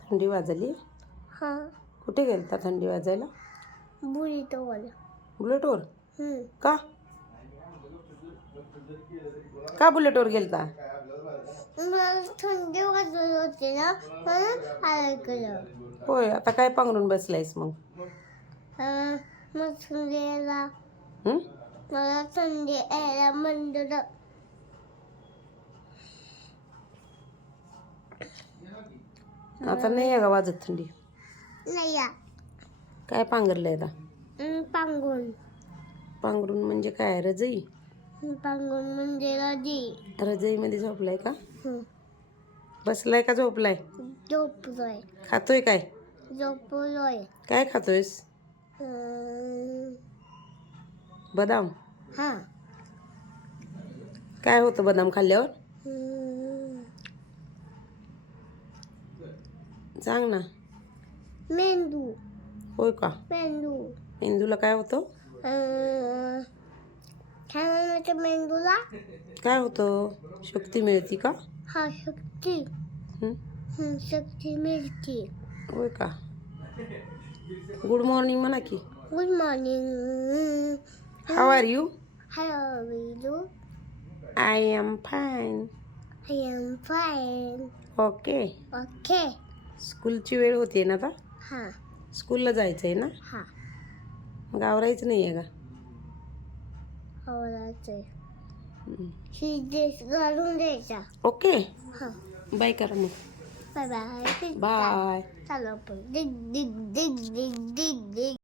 थंडी वाजली. हा कुठे गेलता थंडी वाजायला? बुलेटवर. का का बुलेटवर गेलता? मला थंडी वाजत होती ना म्हणून ऐकलं. होय, आता काय पांघरून बसलायस मग? मग थंडीला हं? मला थंडी यायला म्हणलं. आता नाही आहे का वाजत थंडी? नाही या काय पांघरलंय आता? पांगून पांघरून म्हणजे काय? रजई? पांगून म्हणजे राजी. रजईमध्ये झोपलाय का? बसलाय का झोपलाय? झोपलोय. खातोय काय? झोपलोय. काय खातोयस? बदाम. हा काय होतं बदाम खाल्ल्यावर? सांग ना. मेंदू. होय का? मेंदू. मेंदूला काय होतं? काय म्हणायचं मेंदूला? काय होतं? शक्ती मिळते का? हा शक्ती. शक्ती मिळते. होय का? गुड मॉर्निंग म्हणा की. Good morning. How are you? Hi are you? I am fine. I am fine. Okay. Okay. स्कूलची वेळ होते ना आता? हा स्कूलला जायचं आहे ना? हा मग आवरायचं नाही आहे का? आवडायचंय. ही ड्रेस घालून द्यायचा. ओके. हा बाय करा मग. Bye bye. बाय. चालू आपण. दिग दिग दिग दिग दिग दिग.